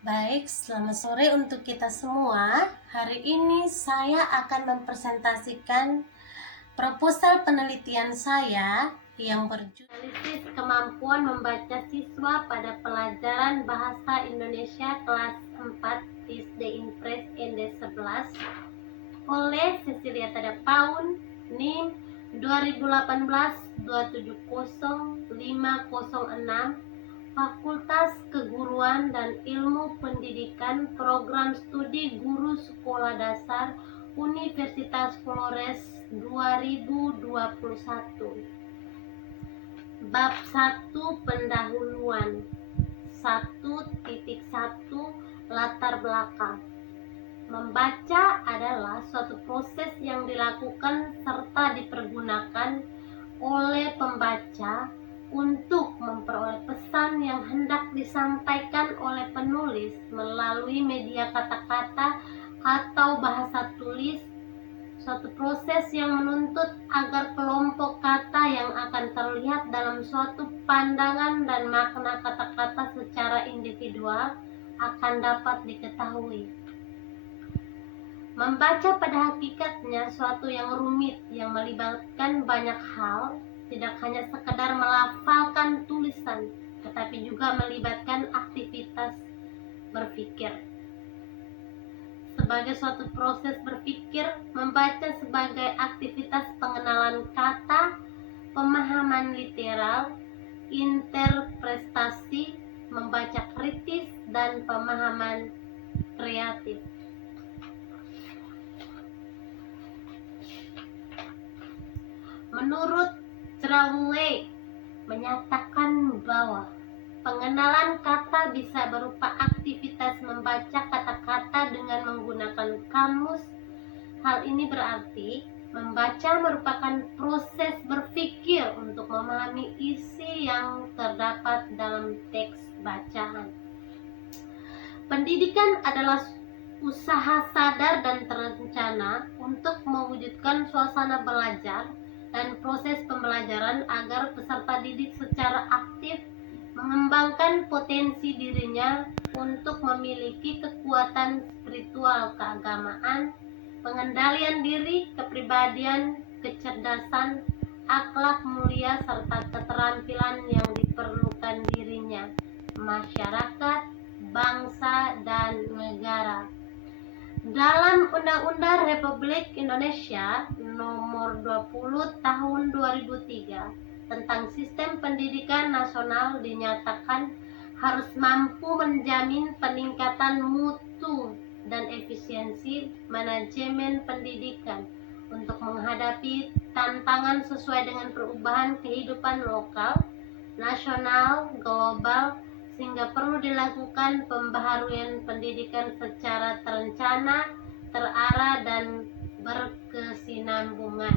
Baik, selamat sore untuk kita semua. Hari ini saya akan mempresentasikan proposal penelitian saya yang berjudul Analisis Kemampuan Membaca Siswa pada Pelajaran Bahasa Indonesia kelas 4 SD Impres ND11 oleh Cecilia Tadapaun, NIM 2018-270-506, Fakultas Keguruan dan Ilmu Pendidikan, Program Studi Guru Sekolah Dasar, Universitas Flores 2021. Bab 1 Pendahuluan 1.1 Latar belakang. Membaca adalah suatu proses yang dilakukan serta dipergunakan oleh pembaca untuk memperoleh pesan yang hendak disampaikan oleh penulis melalui media kata-kata atau bahasa tulis. Suatu proses yang menuntut agar kelompok kata yang akan terlihat dalam suatu pandangan dan makna kata-kata secara individual akan dapat diketahui. Membaca pada hakikatnya suatu yang rumit yang melibatkan banyak hal, tidak hanya sekedar melafalkan tulisan, tetapi juga melibatkan aktivitas berpikir. Sebagai suatu proses berpikir, membaca sebagai aktivitas pengenalan kata, pemahaman literal, interpretasi, membaca kritis, dan pemahaman kreatif. Menurut Tremblay menyatakan bahwa pengenalan kata bisa berupa aktivitas membaca kata-kata dengan menggunakan kamus. Hal ini berarti membaca merupakan proses berpikir untuk memahami isi yang terdapat dalam teks bacaan. Pendidikan adalah usaha sadar dan terencana untuk mewujudkan suasana belajar dan proses pembelajaran agar peserta didik secara aktif mengembangkan potensi dirinya untuk memiliki kekuatan spiritual keagamaan, pengendalian diri, kepribadian, kecerdasan, akhlak mulia, serta keterampilan yang diperlukan dirinya, masyarakat, bangsa, dan negara. Dalam Undang-Undang Republik Indonesia Nomor 20 Tahun 2003 tentang Sistem Pendidikan Nasional dinyatakan harus mampu menjamin peningkatan mutu dan efisiensi manajemen pendidikan untuk menghadapi tantangan sesuai dengan perubahan kehidupan lokal, nasional, global, sehingga perlu dilakukan pembaharuan pendidikan secara terencana, terarah, dan berkesinambungan.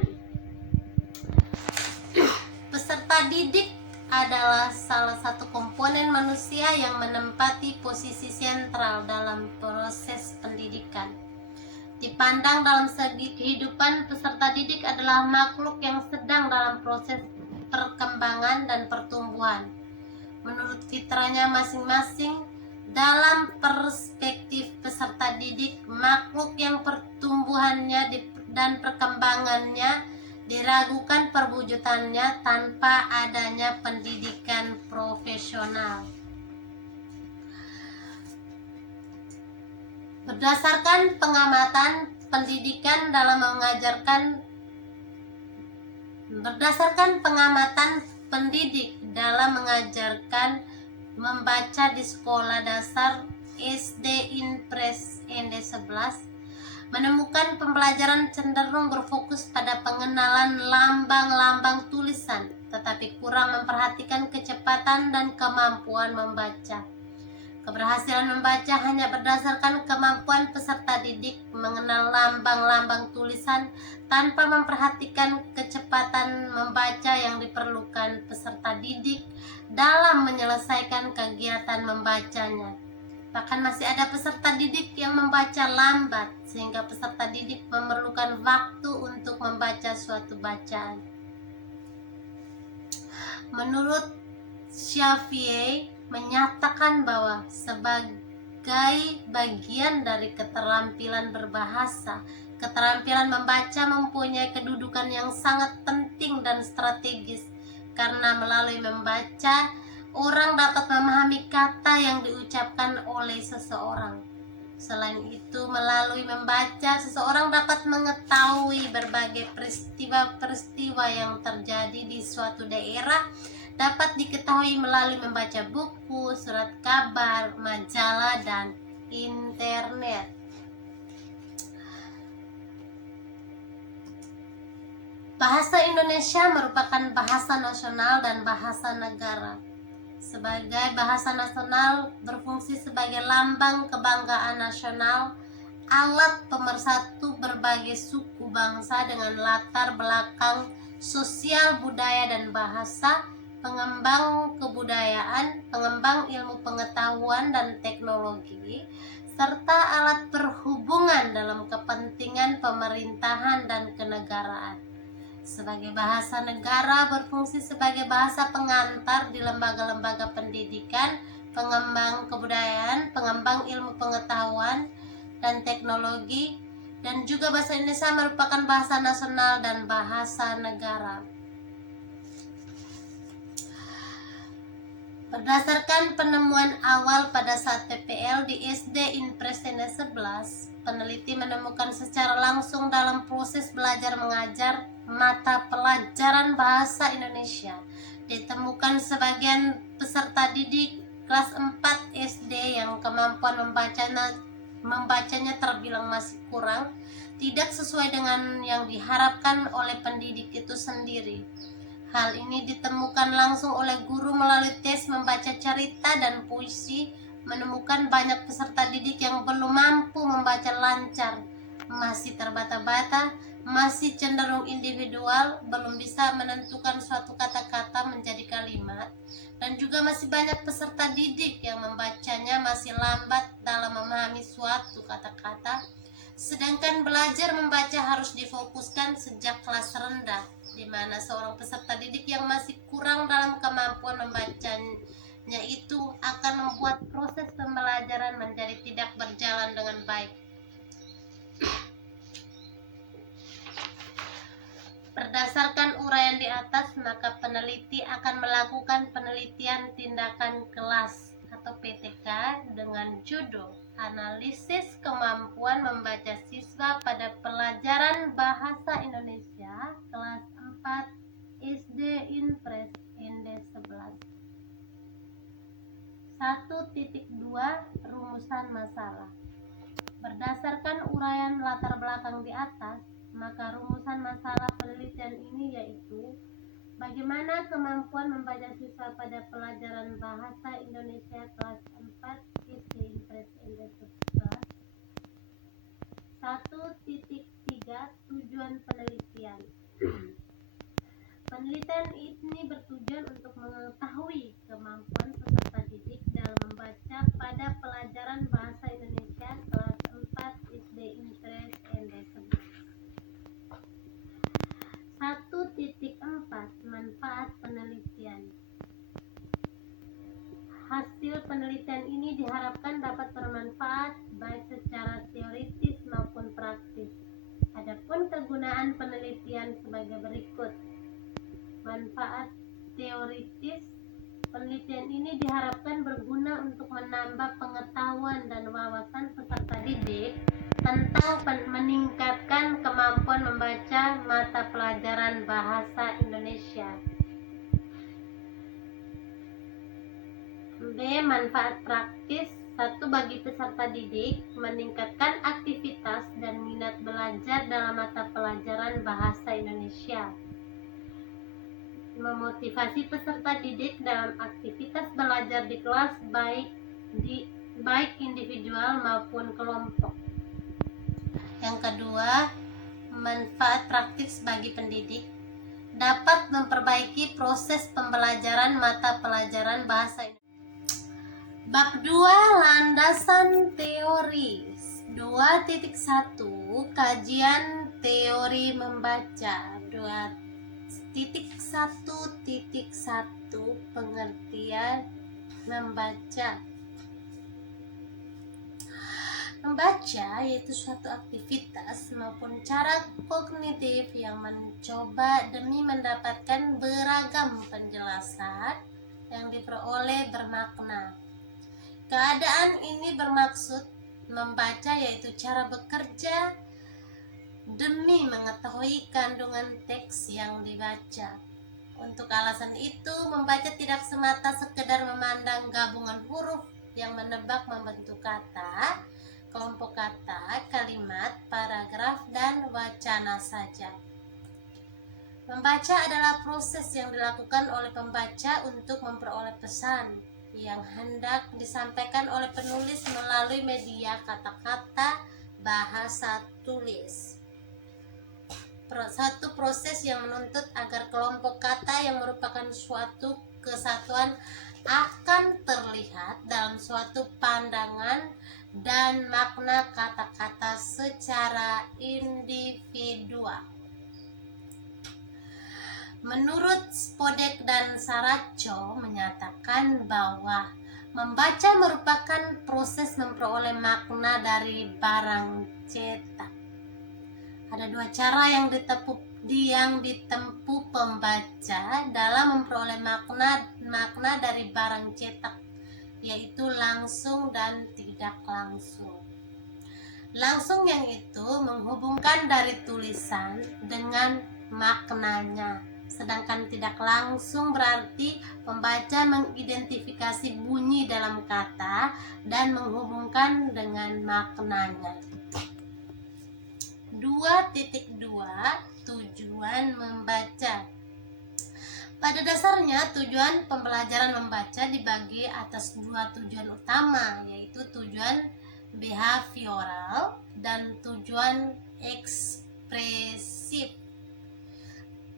Peserta didik adalah salah satu komponen manusia yang menempati posisi sentral dalam proses pendidikan. Dipandang dalam segi kehidupan, peserta didik adalah makhluk yang sedang dalam proses perkembangan dan pertumbuhan. Menurut fitrahnya masing-masing, dalam perspektif peserta didik, makhluk yang pertumbuhannya dan perkembangannya diragukan perwujudannya tanpa adanya pendidikan profesional. Berdasarkan pengamatan pendidikan dalam mengajarkan pendidik dalam mengajarkan membaca di sekolah dasar SD Impres ND11 menemukan pembelajaran cenderung berfokus pada pengenalan lambang-lambang tulisan, tetapi kurang memperhatikan kecepatan dan kemampuan membaca. Keberhasilan membaca hanya berdasarkan kemampuan peserta didik mengenal lambang-lambang tulisan tanpa memperhatikan kecepatan membaca yang diperlukan peserta didik dalam menyelesaikan kegiatan membacanya. Bahkan masih ada peserta didik yang membaca lambat, sehingga peserta didik memerlukan waktu untuk membaca suatu bacaan. Menurut Xavier menyatakan bahwa sebagai bagian dari keterampilan berbahasa. Keterampilan membaca mempunyai kedudukan yang sangat penting dan strategis, karena melalui membaca orang dapat memahami kata yang diucapkan oleh seseorang. Selain itu, melalui membaca seseorang dapat mengetahui berbagai peristiwa-peristiwa yang terjadi di suatu daerah, dapat diketahui melalui membaca buku, surat kabar, majalah, dan internet. Bahasa Indonesia merupakan bahasa nasional dan bahasa negara. Sebagai bahasa nasional, berfungsi sebagai lambang kebanggaan nasional, alat pemersatu berbagai suku bangsa dengan latar belakang sosial, budaya, dan bahasa, pengembang kebudayaan, pengembang ilmu pengetahuan dan teknologi, serta alat perhubungan dalam kepentingan pemerintahan dan kenegaraan. Sebagai bahasa negara, berfungsi sebagai bahasa pengantar di lembaga-lembaga pendidikan, pengembang kebudayaan, pengembang ilmu pengetahuan dan teknologi, dan juga bahasa Indonesia merupakan bahasa nasional dan bahasa negara. Berdasarkan penemuan awal pada saat PPL di SD Impres ND 11, peneliti menemukan secara langsung dalam proses belajar mengajar mata pelajaran bahasa Indonesia, ditemukan sebagian peserta didik kelas 4 SD yang kemampuan membacanya terbilang masih kurang, tidak sesuai dengan yang diharapkan oleh pendidik itu sendiri. Hal ini ditemukan langsung oleh guru melalui tes membaca cerita dan puisi, menemukan banyak peserta didik yang belum mampu membaca lancar, masih terbata-bata, masih cenderung individual, belum bisa menentukan suatu kata-kata menjadi kalimat, dan juga masih banyak peserta didik yang membacanya masih lambat dalam memahami suatu kata-kata. Sedangkan belajar membaca harus difokuskan sejak kelas rendah, di mana seorang peserta didik yang masih kurang dalam kemampuan membacanya itu akan membuat proses pembelajaran menjadi tidak berjalan dengan baik. Berdasarkan uraian di atas, maka peneliti akan melakukan penelitian tindakan kelas atau PTK dengan judul Analisis Kemampuan Membaca Siswa pada Pelajaran Bahasa Indonesia kelas 4 SD Impres ND 11. 1.2 Rumusan masalah. Berdasarkan uraian latar belakang di atas, maka rumusan masalah penelitian ini yaitu bagaimana kemampuan membaca siswa pada pelajaran bahasa Indonesia kelas 4 SD Impres ND 11. 1.3 Tujuan penelitian. Penelitian ini bertujuan untuk mengetahui kemampuan peserta didik dalam membaca pada pelajaran bahasa Indonesia kelas 4 SD Impres ND 11. 1.4 Manfaat penelitian. Hasil penelitian ini diharapkan dapat bermanfaat baik secara teoritis maupun praktis. Adapun kegunaan penelitian sebagai berikut. Manfaat teoritis. Penelitian ini diharapkan berguna untuk menambah pengetahuan dan wawasan peserta didik tentang meningkatkan kemampuan membaca mata pelajaran bahasa Indonesia. B. Manfaat praktis. 1. Bagi peserta didik, meningkatkan aktivitas dan minat belajar dalam mata pelajaran bahasa Indonesia. Memotivasi peserta didik dalam aktivitas belajar di kelas baik individual maupun kelompok. Yang kedua, manfaat praktis bagi pendidik, dapat memperbaiki proses pembelajaran mata pelajaran bahasa Indonesia. Bab 2 Landasan Teori. 2.1 Kajian teori membaca. 2.1.1 Pengertian membaca. Membaca yaitu suatu aktivitas maupun cara kognitif yang mencoba demi mendapatkan beragam penjelasan yang diperoleh bermakna. Keadaan ini bermaksud membaca yaitu cara bekerja demi mengetahui kandungan teks yang dibaca. Untuk alasan itu, membaca tidak semata sekedar memandang gabungan huruf yang menebak membentuk kata, kelompok kata, kalimat, paragraf, dan wacana saja. Membaca adalah proses yang dilakukan oleh pembaca untuk memperoleh pesan yang hendak disampaikan oleh penulis melalui media kata-kata bahasa tulis. Satu proses yang menuntut agar kelompok kata yang merupakan suatu kesatuan akan terlihat dalam suatu pandangan dan makna kata-kata secara individual. Menurut Spodek dan Saracho menyatakan bahwa membaca merupakan proses memperoleh makna dari barang cetak. Ada dua cara yang ditempuh pembaca dalam memperoleh makna dari barang cetak, yaitu langsung dan tidak langsung. Langsung yang itu menghubungkan dari tulisan dengan maknanya, sedangkan tidak langsung berarti pembaca mengidentifikasi bunyi dalam kata dan menghubungkan dengan maknanya. 2.2 Tujuan membaca. Pada dasarnya, tujuan pembelajaran membaca dibagi atas dua tujuan utama, yaitu tujuan behavioral dan tujuan ekspresif.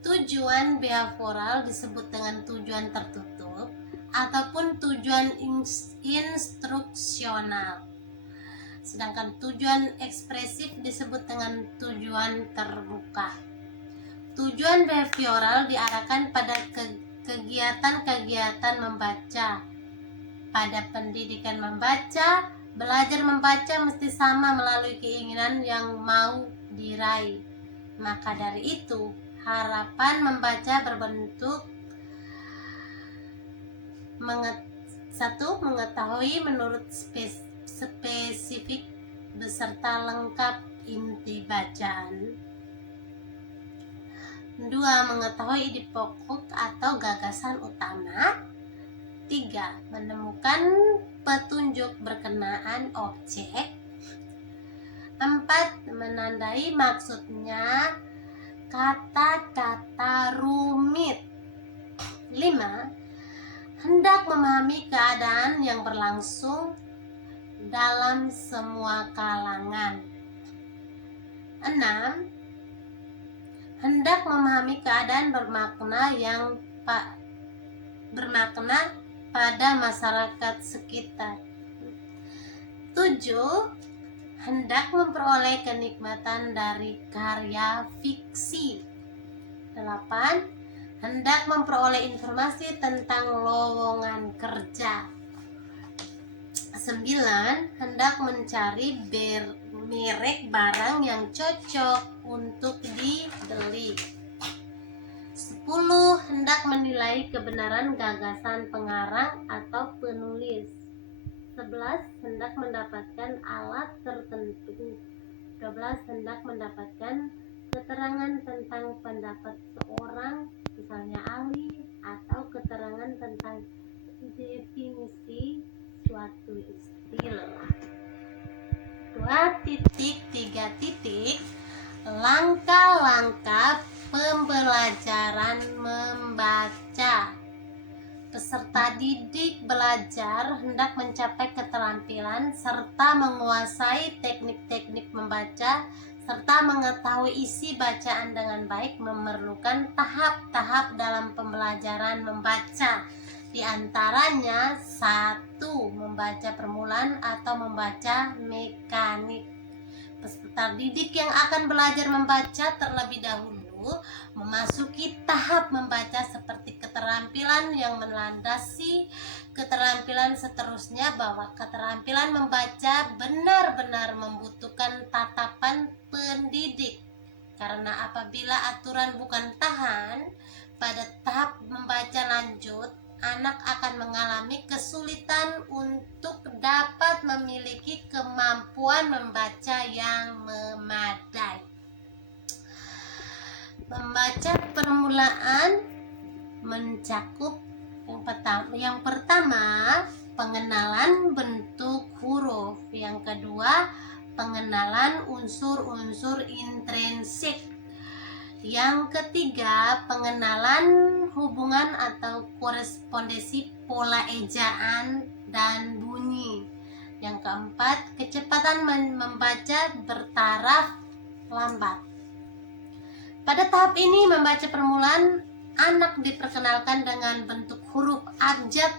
Tujuan behavioral disebut dengan tujuan tertutup ataupun tujuan instruksional. Sedangkan tujuan ekspresif disebut dengan tujuan terbuka. Tujuan behavioral diarahkan pada kegiatan-kegiatan membaca. Pada pendidikan membaca, belajar membaca mesti sama melalui keinginan yang mau diraih. Maka dari itu, harapan membaca berbentuk mengetahui menurut spesifik beserta lengkap inti bacaan. 2. Mengetahui ide pokok atau gagasan utama. 3. Menemukan petunjuk berkenaan objek. 4. Menandai maksudnya kata-kata rumit. 5. Hendak memahami keadaan yang berlangsung dalam semua kalangan. 6. Hendak memahami keadaan bermakna pada masyarakat sekitar. 7. Hendak memperoleh kenikmatan dari karya fiksi. 8. Hendak memperoleh informasi tentang lowongan kerja. 9. Hendak mencari merek barang yang cocok untuk dibeli. 10. Hendak menilai kebenaran gagasan pengarang atau penulis. 11. Hendak mendapatkan alat tertentu. 12. Hendak mendapatkan keterangan tentang pendapat seorang, misalnya ahli, atau keterangan tentang definisi suatu istilah. 2.3. Langkah-langkah pembelajaran membaca. Peserta didik belajar hendak mencapai keterampilan serta menguasai teknik-teknik membaca serta mengetahui isi bacaan dengan baik memerlukan tahap-tahap dalam pembelajaran membaca. Di antaranya 1. Membaca permulaan atau membaca mekanik. Peserta didik yang akan belajar membaca terlebih dahulu memasuki tahap membaca seperti keterampilan yang melandasi keterampilan seterusnya, bahwa keterampilan membaca benar-benar membutuhkan tatapan pendidik. Karena apabila aturan bukan tahan, pada tahap membaca lanjut, anak akan mengalami kesulitan untuk dapat memiliki kemampuan membaca yang memadai. Membaca permulaan mencakup yang pertama pengenalan bentuk huruf, yang kedua pengenalan unsur-unsur intrinsik, yang ketiga pengenalan hubungan atau korespondensi pola ejaan dan bunyi, yang keempat kecepatan membaca bertaraf lambat. Pada tahap ini membaca permulaan, anak diperkenalkan dengan bentuk huruf abjad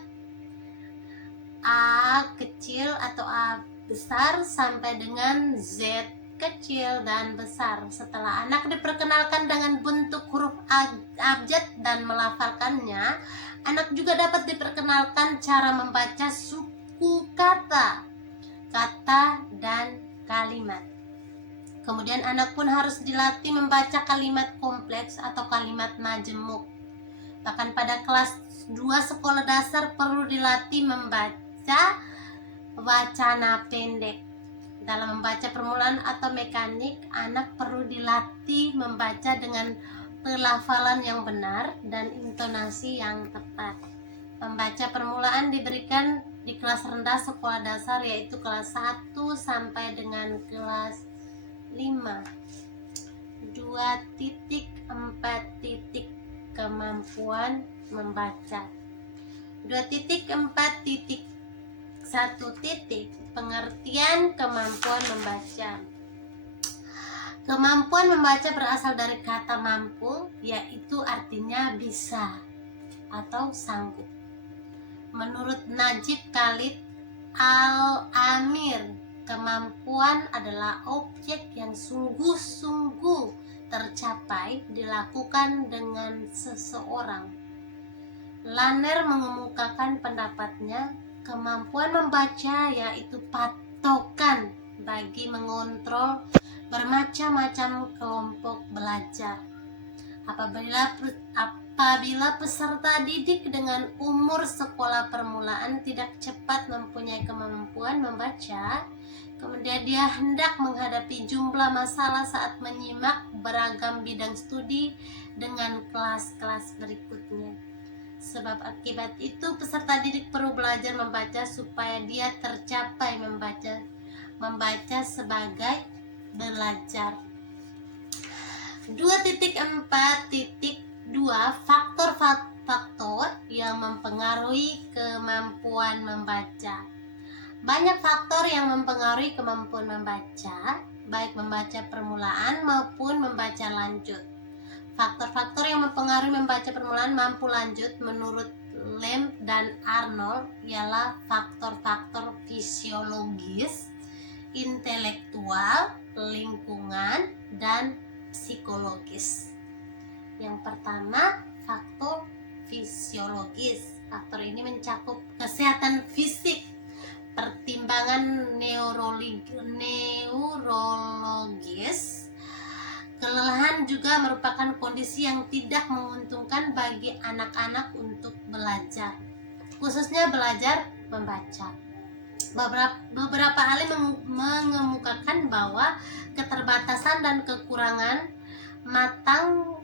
A kecil atau A besar sampai dengan Z kecil dan besar. Setelah anak diperkenalkan dengan bentuk huruf abjad dan melafalkannya, anak juga dapat diperkenalkan cara membaca suku kata, dan kalimat. Kemudian anak pun harus dilatih membaca kalimat kompleks atau kalimat majemuk. Bahkan pada kelas 2 sekolah dasar perlu dilatih membaca wacana pendek. Dalam membaca permulaan atau mekanik, anak perlu dilatih membaca dengan pelafalan yang benar dan intonasi yang tepat. Membaca permulaan diberikan di kelas rendah sekolah dasar, yaitu kelas 1 sampai dengan kelas 5. 2.4 kemampuan membaca. 2.4.1 pengertian kemampuan membaca. Kemampuan membaca berasal dari kata mampu, yaitu artinya bisa atau sanggup. Menurut Najib Khalid Al-Amir, kemampuan adalah objek yang sungguh-sungguh tercapai dilakukan dengan seseorang. Laner mengemukakan pendapatnya, kemampuan membaca yaitu patokan bagi mengontrol bermacam-macam kelompok belajar. Apabila peserta didik dengan umur sekolah permulaan tidak cepat mempunyai kemampuan membaca, kemudian dia hendak menghadapi jumlah masalah saat menyimak beragam bidang studi dengan kelas-kelas berikutnya. Sebab akibat itu peserta didik perlu belajar membaca supaya dia tercapai membaca sebagai belajar. 2.4.2 faktor-faktor yang mempengaruhi kemampuan membaca. Banyak faktor yang mempengaruhi kemampuan membaca, baik membaca permulaan maupun membaca lanjut. Faktor-faktor yang mempengaruhi membaca permulaan mampu lanjut menurut Lemp dan Arnold ialah faktor-faktor fisiologis, intelektual, lingkungan, dan psikologis. Yang pertama, faktor fisiologis. Faktor ini mencakup kesehatan fisik, pertimbangan neurologis. Kelelahan juga merupakan kondisi yang tidak menguntungkan bagi anak-anak untuk belajar, khususnya belajar membaca. Beberapa ahli mengemukakan bahwa keterbatasan dan kekurangan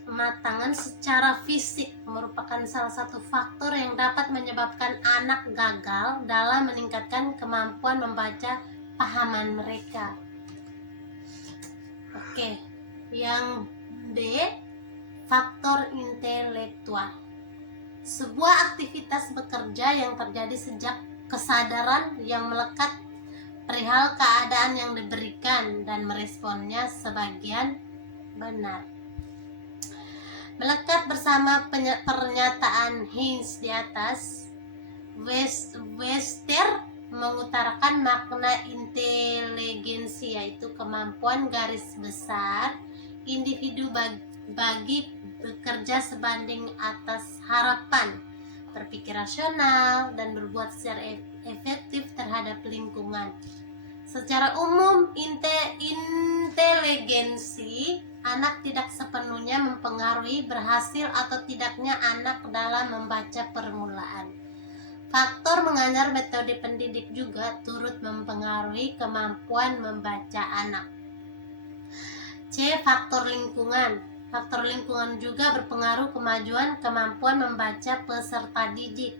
matangan secara fisik merupakan salah satu faktor yang dapat menyebabkan anak gagal dalam meningkatkan kemampuan membaca pahaman mereka. Oke, yang D, faktor intelektual. Sebuah aktivitas bekerja yang terjadi sejak kesadaran yang melekat perihal keadaan yang diberikan dan meresponnya sebagian benar. Melekat bersama pernyataan Heinz di atas, Webster mengutarakan makna inteligensi, yaitu kemampuan garis besar individu bagi bekerja sebanding atas harapan, berpikir rasional, dan berbuat secara efektif terhadap lingkungan. Secara umum, inteligensi anak tidak sepenuhnya mempengaruhi berhasil atau tidaknya anak dalam membaca permulaan. Faktor mengajar metode pendidik juga turut mempengaruhi kemampuan membaca anak. C. Faktor lingkungan. Faktor lingkungan juga berpengaruh kemajuan kemampuan membaca peserta didik.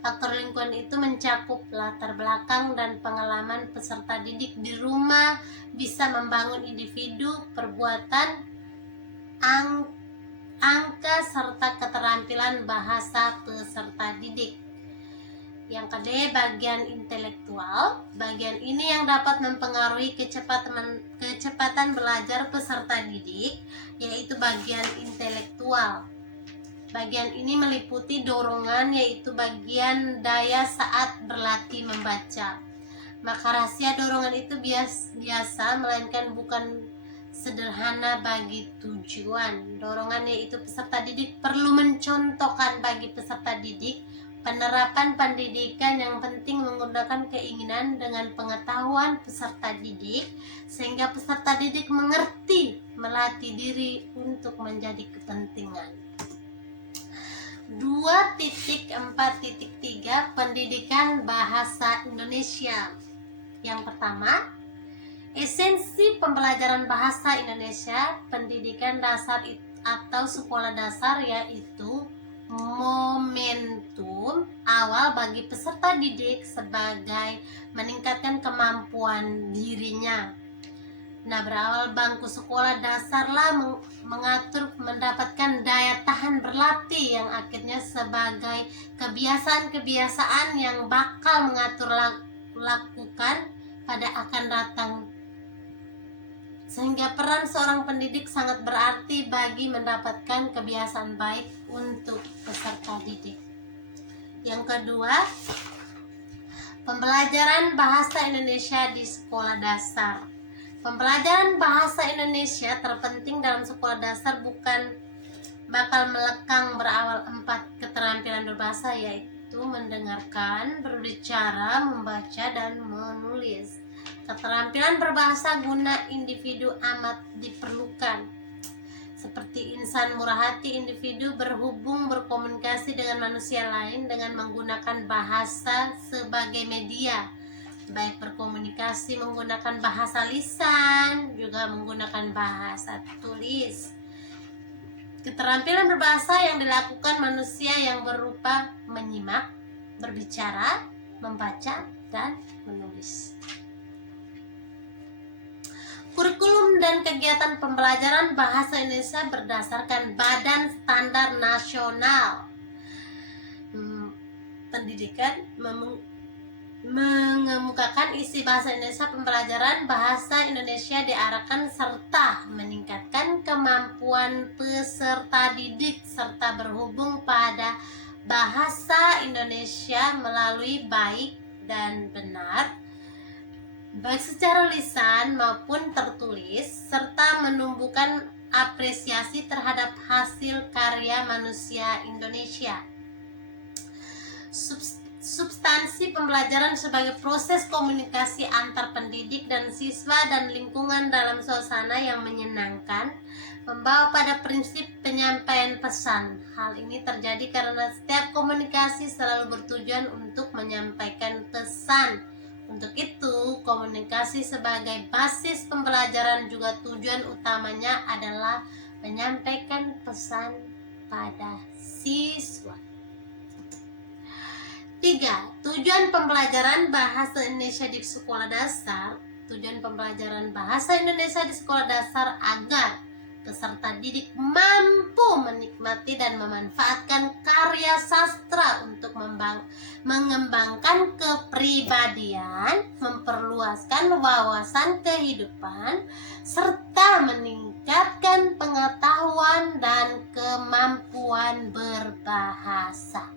Faktor lingkungan itu mencakup latar belakang dan pengalaman peserta didik di rumah, bisa membangun individu, perbuatan, angka, serta keterampilan bahasa peserta didik. Yang kedua, bagian intelektual. Bagian ini yang dapat mempengaruhi kecepatan belajar peserta didik, yaitu bagian intelektual. Bagian ini meliputi dorongan, yaitu bagian daya saat berlatih membaca. Maka rahasia dorongan itu biasa, melainkan bukan sederhana bagi tujuan. Dorongan yaitu peserta didik perlu mencontohkan bagi peserta didik penerapan pendidikan yang penting menggunakan keinginan dengan pengetahuan peserta didik, sehingga peserta didik mengerti melatih diri untuk menjadi kepentingan. 2.4.3 Pendidikan Bahasa Indonesia. Yang pertama, esensi pembelajaran bahasa Indonesia pendidikan dasar atau sekolah dasar, yaitu momentum awal bagi peserta didik sebagai meningkatkan kemampuan dirinya. Nah, berawal bangku sekolah dasarlah mengatur mendapatkan daya tahan berlatih yang akhirnya sebagai kebiasaan-kebiasaan yang bakal mengatur lakukan pada akan datang. Sehingga peran seorang pendidik sangat berarti bagi mendapatkan kebiasaan baik untuk peserta didik. Yang kedua, pembelajaran bahasa Indonesia di sekolah dasar. Pembelajaran bahasa Indonesia terpenting dalam sekolah dasar bukan bakal melekang berawal 4 keterampilan berbahasa, yaitu mendengarkan, berbicara, membaca, dan menulis. Keterampilan berbahasa guna individu amat diperlukan. Seperti insan murah hati, individu berhubung berkomunikasi dengan manusia lain dengan menggunakan bahasa sebagai media, baik berkomunikasi menggunakan bahasa lisan, juga menggunakan bahasa tulis. Keterampilan berbahasa yang dilakukan manusia yang berupa menyimak, berbicara, membaca, dan menulis. Kurikulum dan kegiatan pembelajaran bahasa Indonesia berdasarkan Badan Standar Nasional Pendidikan mengemukakan isi bahasa Indonesia. Pembelajaran bahasa Indonesia diarahkan serta meningkatkan kemampuan peserta didik serta berhubung pada bahasa Indonesia melalui baik dan benar, baik secara lisan maupun tertulis, serta menumbuhkan apresiasi terhadap hasil karya manusia Indonesia. Substansi pembelajaran sebagai proses komunikasi antar pendidik dan siswa dan lingkungan dalam suasana yang menyenangkan, membawa pada prinsip penyampaian pesan. Hal ini terjadi karena setiap komunikasi selalu bertujuan untuk menyampaikan pesan. Untuk itu, komunikasi sebagai basis pembelajaran juga tujuan utamanya adalah menyampaikan pesan pada siswa. 3. Tujuan pembelajaran bahasa Indonesia di sekolah dasar. Tujuan pembelajaran bahasa Indonesia di sekolah dasar agar peserta didik mampu menikmati dan memanfaatkan karya sastra untuk mengembangkan kepribadian, memperluaskan wawasan kehidupan, serta meningkatkan pengetahuan dan kemampuan berbahasa.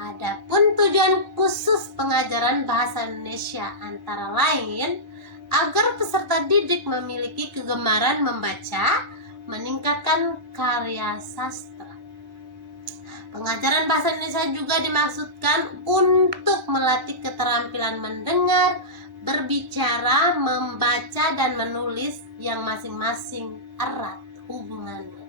Adapun tujuan khusus pengajaran bahasa Indonesia antara lain agar peserta didik memiliki kegemaran membaca, meningkatkan karya sastra. Pengajaran bahasa Indonesia juga dimaksudkan untuk melatih keterampilan mendengar, berbicara, membaca, dan menulis yang masing-masing erat hubungannya.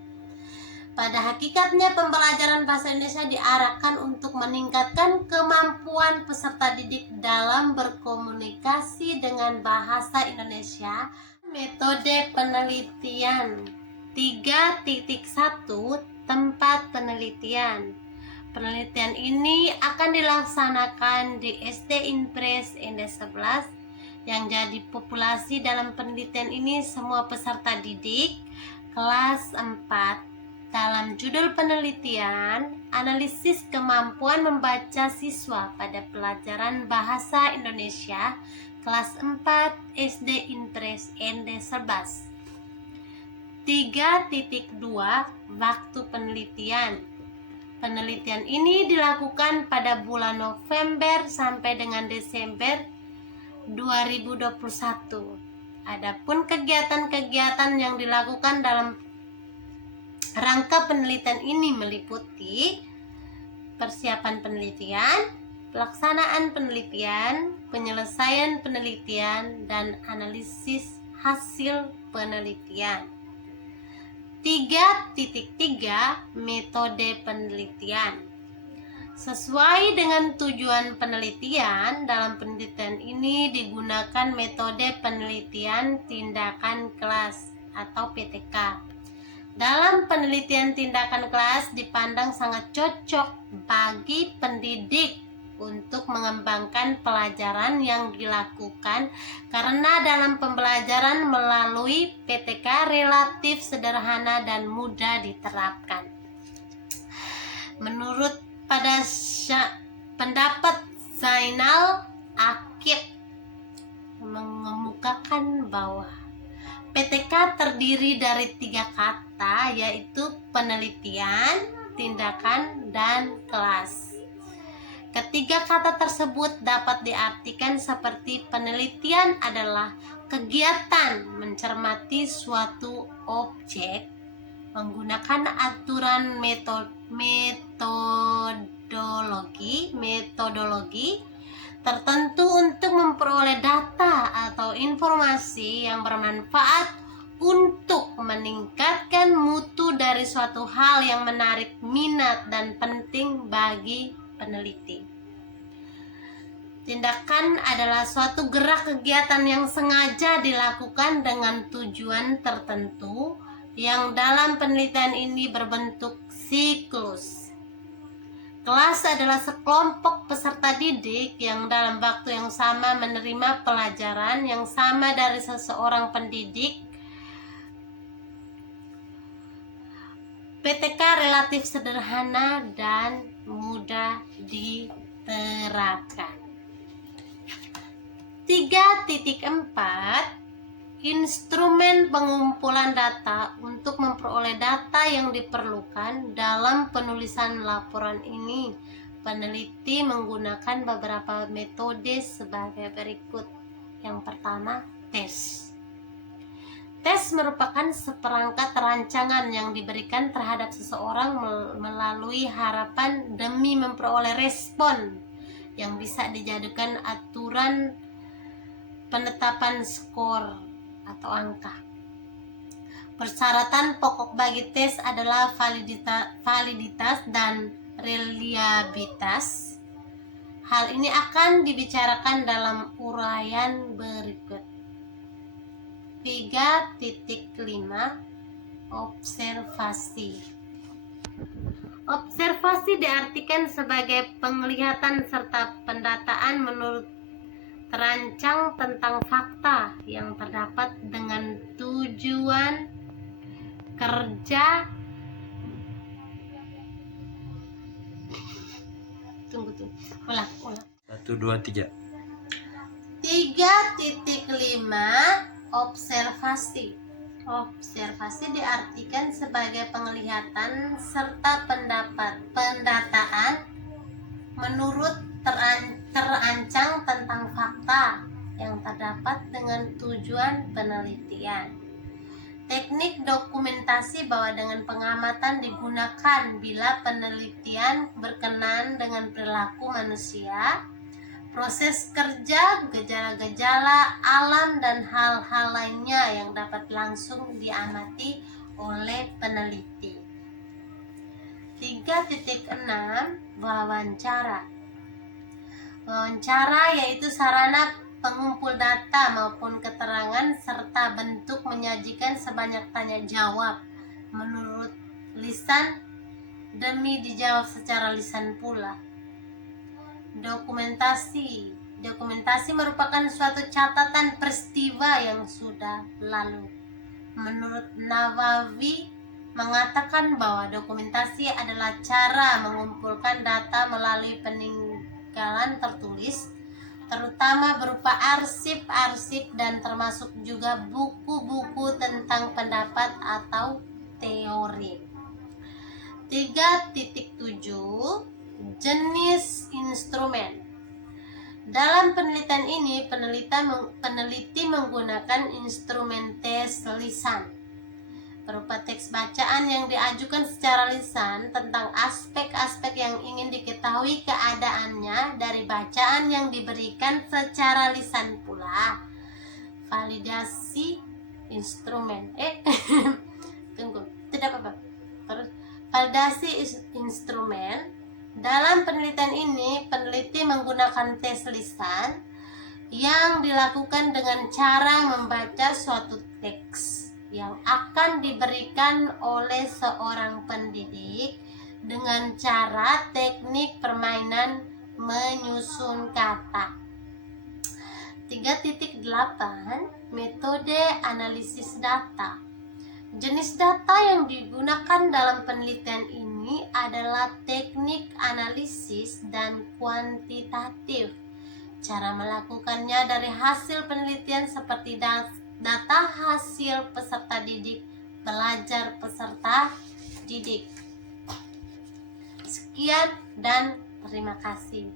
Pada hakikatnya, pembelajaran bahasa Indonesia diarahkan untuk meningkatkan kemampuan peserta didik dalam berkomunikasi dengan bahasa Indonesia. Metode penelitian 3.1 tempat penelitian. Penelitian ini akan dilaksanakan di SD Impres ND11 yang jadi populasi dalam penelitian ini semua peserta didik kelas 4. Dalam judul penelitian, analisis kemampuan membaca siswa pada pelajaran bahasa Indonesia kelas 4 SD Impres ND11. 3.2 Waktu penelitian. Penelitian ini dilakukan pada bulan November sampai dengan Desember 2021. Adapun kegiatan-kegiatan yang dilakukan dalam rangka penelitian ini meliputi persiapan penelitian, pelaksanaan penelitian, penyelesaian penelitian, dan analisis hasil penelitian. 3.3 Metode penelitian. Sesuai dengan tujuan penelitian, dalam penelitian ini digunakan metode penelitian tindakan kelas atau PTK. Dalam penelitian tindakan kelas dipandang sangat cocok bagi pendidik untuk mengembangkan pelajaran yang dilakukan karena dalam pembelajaran melalui PTK relatif sederhana dan mudah diterapkan. Menurut pendapat Zainal Akib mengemukakan bahwa PTK terdiri dari 3 kata, yaitu penelitian, tindakan, dan kelas. Ketiga kata tersebut dapat diartikan seperti penelitian adalah kegiatan mencermati suatu objek menggunakan aturan metodologi tertentu untuk memperoleh data atau informasi yang bermanfaat untuk meningkatkan mutu dari suatu hal yang menarik minat dan penting bagi peneliti. Tindakan adalah suatu gerak kegiatan yang sengaja dilakukan dengan tujuan tertentu yang dalam penelitian ini berbentuk siklus. Kelas adalah sekelompok peserta didik yang dalam waktu yang sama menerima pelajaran yang sama dari seseorang pendidik. PTK relatif sederhana dan mudah diterapkan. 3.4 Instrumen pengumpulan data. Untuk memperoleh data yang diperlukan dalam penulisan laporan ini, peneliti menggunakan beberapa metode sebagai berikut. Yang pertama, tes. Tes merupakan seperangkat rancangan yang diberikan terhadap seseorang melalui harapan demi memperoleh respon yang bisa dijadikan aturan penetapan skor atau angka. Persyaratan pokok bagi tes adalah validitas dan reliabilitas. Hal ini akan dibicarakan dalam uraian berikut. 3.5 Observasi. Observasi diartikan sebagai penglihatan serta pendataan menurut terancang tentang fakta yang terdapat dengan tujuan kerja. Ulang. 1, 2, 3. 3.5 Observasi. Observasi diartikan sebagai penglihatan serta pendataan menurut terancang tentang fakta yang terdapat dengan tujuan penelitian. Teknik dokumentasi bahwa dengan pengamatan digunakan bila penelitian berkenaan dengan perilaku manusia, proses kerja, gejala-gejala alam, dan hal-hal lainnya yang dapat langsung diamati oleh peneliti. 3.6 Wawancara. Wawancara yaitu sarana pengumpul data maupun keterangan serta bentuk menyajikan sebanyak tanya jawab menurut lisan demi dijawab secara lisan pula. Dokumentasi. Dokumentasi merupakan suatu catatan peristiwa yang sudah lalu. Menurut Nawawi mengatakan bahwa dokumentasi adalah cara mengumpulkan data melalui peninggalan tertulis, terutama berupa arsip-arsip dan termasuk juga buku-buku tentang pendapat atau teori. 3.7 Jenis instrumen. Dalam penelitian ini, peneliti menggunakan instrumen tes lisan berupa teks bacaan yang diajukan secara lisan tentang aspek-aspek yang ingin diketahui keadaannya dari bacaan yang diberikan secara lisan pula. Validasi instrumen. Tunggu, tidak apa-apa. Terus, validasi instrumen. Dalam penelitian ini, peneliti menggunakan tes lisan yang dilakukan dengan cara membaca suatu teks yang akan diberikan oleh seorang pendidik dengan cara teknik permainan menyusun kata. 3.8 Metode analisis data. Jenis data yang digunakan dalam penelitian ini adalah teknik analisis dan kuantitatif. Cara melakukannya dari hasil penelitian seperti data hasil peserta didik, belajar peserta didik. Sekian dan terima kasih.